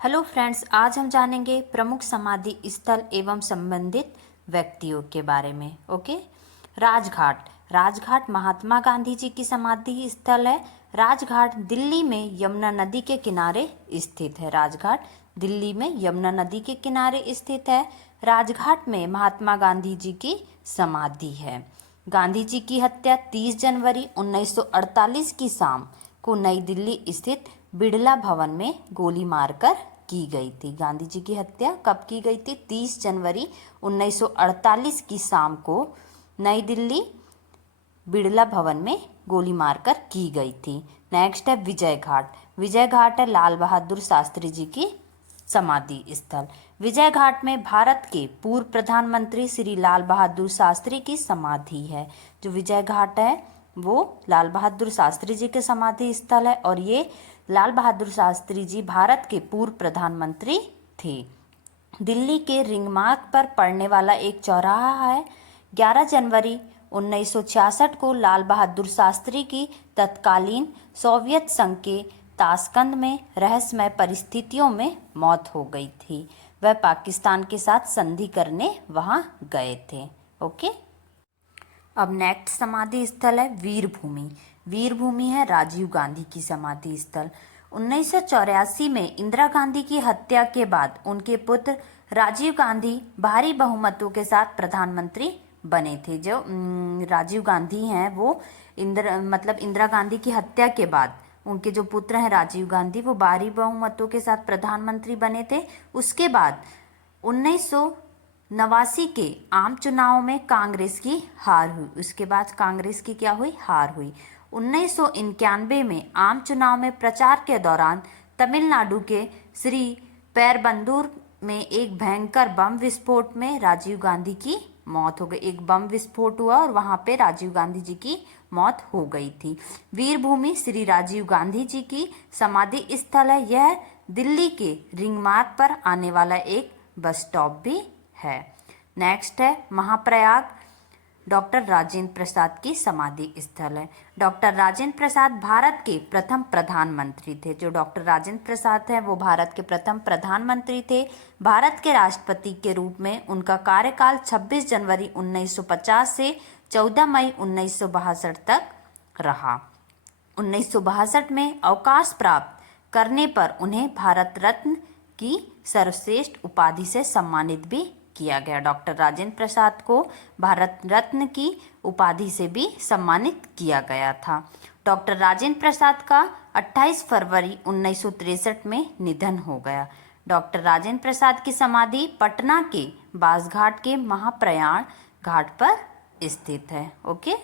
Hello friends, आज हम जानेंगे प्रमुख समाधि स्थल एवं संबंधित व्यक्तियों के बारे में। ओके। राजघाट। राजघाट महात्मा गांधी जी की समाधि स्थल है। राजघाट दिल्ली में यमुना नदी के किनारे स्थित है। राजघाट दिल्ली में यमुना नदी के किनारे स्थित है। राजघाट में महात्मा गांधी जी की समाधि है। गांधी जी की हत्या 30 जनवरी 1948 की शाम को नई दिल्ली स्थित बिड़ला भवन में गोली मारकर की गई थी। गांधी जी की हत्या कब की गई थी? 30 जनवरी 1948 की शाम को नई दिल्ली बिड़ला भवन में गोली मारकर की गई थी। नेक्स्ट है विजय घाट। विजय घाट है लाल बहादुर शास्त्री जी की समाधि स्थल। विजय घाट में भारत के पूर्व प्रधानमंत्री श्री लाल बहादुर शास्त्री की समाधि है। जो विजय घाट है वो लाल बहादुर शास्त्री जी के समाधि स्थल है और ये लाल बहादुर शास्त्री जी भारत के पूर्व प्रधानमंत्री थे। दिल्ली के रिंग मार्ग पर पड़ने वाला एक चौराहा है। 11 जनवरी 1966 को लाल बहादुर शास्त्री की तत्कालीन सोवियत संघ के ताशकंद में रहस्यमय परिस्थितियों में मौत हो गई थी। वह पाकिस्तान के साथ संधि करने वहां गए थे। ओके। अब नेक्स्ट समाधि स्थल है वीरभूमि। वीरभूमि है राजीव गांधी की समाधि स्थल। 1984 में इंदिरा गांधी की हत्या के बाद उनके पुत्र राजीव गांधी भारी बहुमतों के साथ प्रधानमंत्री बने थे। जो राजीव गांधी हैं वो इंदिरा गांधी की हत्या के बाद उनके जो पुत्र हैं राजीव गांधी वो भारी बहुमतों के साथ प्रधानमंत्री बने थे। उसके बाद 1989 के आम चुनाव में कांग्रेस की हार हुई। उसके बाद कांग्रेस की क्या हुई? हार हुई। 1991 में आम चुनाव में प्रचार के दौरान तमिलनाडु के श्री पेरबंदूर में एक भयंकर बम विस्फोट में राजीव गांधी की मौत हो गई। एक बम विस्फोट हुआ और वहां पे राजीव गांधी जी की मौत हो गई थी। वीरभूमि श्री राजीव गांधी जी की समाधि स्थल है। यह दिल्ली के रिंग मार्ग पर आने वाला एक बस स्टॉप भी है। नेक्स्ट है महाप्रयाग। डॉक्टर राजेंद्र प्रसाद की समाधि स्थल है। डॉक्टर राजेंद्र प्रसाद भारत के प्रथम प्रधानमंत्री थे। जो डॉक्टर राजेंद्र प्रसाद हैं वो भारत के प्रथम प्रधानमंत्री थे। भारत के राष्ट्रपति के रूप में उनका कार्यकाल 26 जनवरी 1950 से 14 मई 1962 तक रहा। 1962 में अवकाश प्राप्त करने पर उन्हें भारत रत्न की सर्वश्रेष्ठ उपाधि से सम्मानित भी किया गया। डॉक्टर राजेंद्र प्रसाद को भारत रत्न की उपाधि से भी सम्मानित किया गया था। डॉक्टर राजेंद्र प्रसाद का 28 फरवरी 1963 में निधन हो गया। डॉक्टर राजेंद्र प्रसाद की समाधि पटना के बासघाट के महाप्रयाण घाट पर स्थित है। ओके।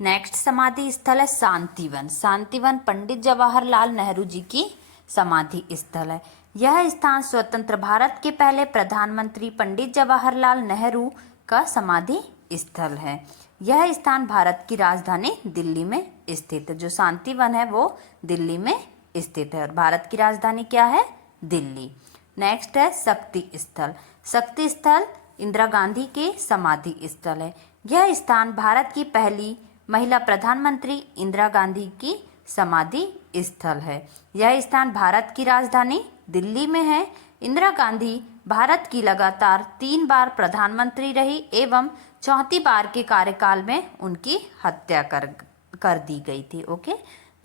नेक्स्ट समाधि स्थल है शांतिवन। शांतिवन पंडित जवाहरलाल नेहरू जी की समाधि स्थल है। यह स्थान स्वतंत्र भारत के पहले प्रधानमंत्री पंडित जवाहरलाल नेहरू का समाधि स्थल है। यह स्थान भारत की राजधानी दिल्ली में स्थित है। जो शांतिवन है वो दिल्ली में स्थित है और भारत की राजधानी क्या है? दिल्ली। नेक्स्ट है शक्ति स्थल। शक्ति स्थल इंदिरा गांधी के समाधि स्थल है। यह स्थान भारत की पहली महिला प्रधानमंत्री इंदिरा गांधी की समाधि स्थल है। यह स्थान भारत की राजधानी दिल्ली में है। इंदिरा गांधी भारत की लगातार 3 बार प्रधानमंत्री रही एवं चौथी बार के कार्यकाल में उनकी हत्या कर दी गई थी। ओके।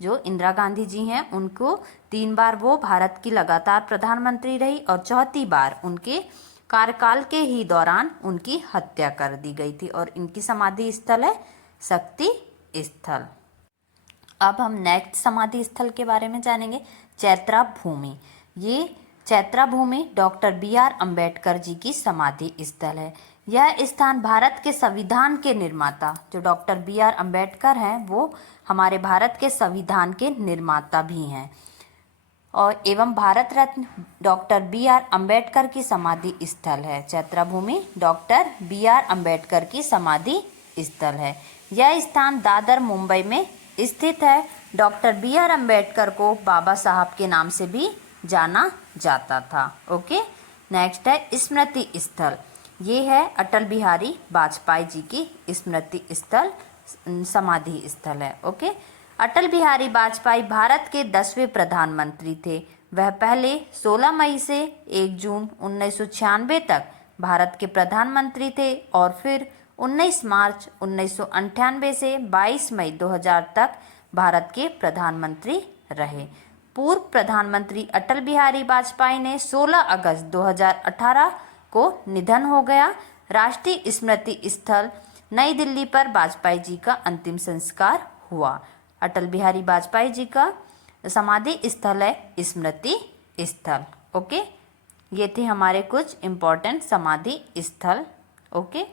जो इंदिरा गांधी जी हैं उनको 3 बार वो भारत की लगातार प्रधानमंत्री रही और चौथी बार उनके कार्यकाल के ही दौरान उनकी हत्या कर दी गई थी और इनकी समाधि स्थल है शक्ति स्थल। अब हम नेक्स्ट समाधि स्थल के बारे में जानेंगे चैत्रा भूमि। ये चैत्रा भूमि डॉक्टर BR अम्बेडकर जी की समाधि स्थल है। यह स्थान भारत के संविधान के निर्माता जो डॉक्टर BR अम्बेडकर हैं वो हमारे भारत के संविधान के निर्माता भी हैं और एवं भारत रत्न डॉक्टर BR अम्बेडकर की समाधि स्थल है। चैत्रा भूमि डॉक्टर BR अम्बेडकर की समाधि स्थल है। यह स्थान दादर मुंबई में स्थित है। डॉक्टर BR अम्बेडकर को बाबा साहब के नाम से भी जाना जाता था। ओके। नेक्स्ट है स्मृति स्थल। ये है अटल बिहारी वाजपेयी जी की स्मृति स्थल समाधि स्थल है। ओके। अटल बिहारी वाजपेयी भारत के 10वें प्रधानमंत्री थे। वह पहले 16 मई से 1 जून 1996 तक भारत के प्रधानमंत्री थे और फिर 19 मार्च 1998 से 22 मई 2000 तक भारत के प्रधानमंत्री रहे। पूर्व प्रधानमंत्री अटल बिहारी वाजपेयी ने 16 अगस्त 2018 को निधन हो गया। राष्ट्रीय स्मृति स्थल नई दिल्ली पर वाजपेयी जी का अंतिम संस्कार हुआ। अटल बिहारी वाजपेयी जी का समाधि स्थल है स्मृति स्थल। ओके, ये थे हमारे कुछ इम्पोर्टेंट समाधि स्थल। ओके।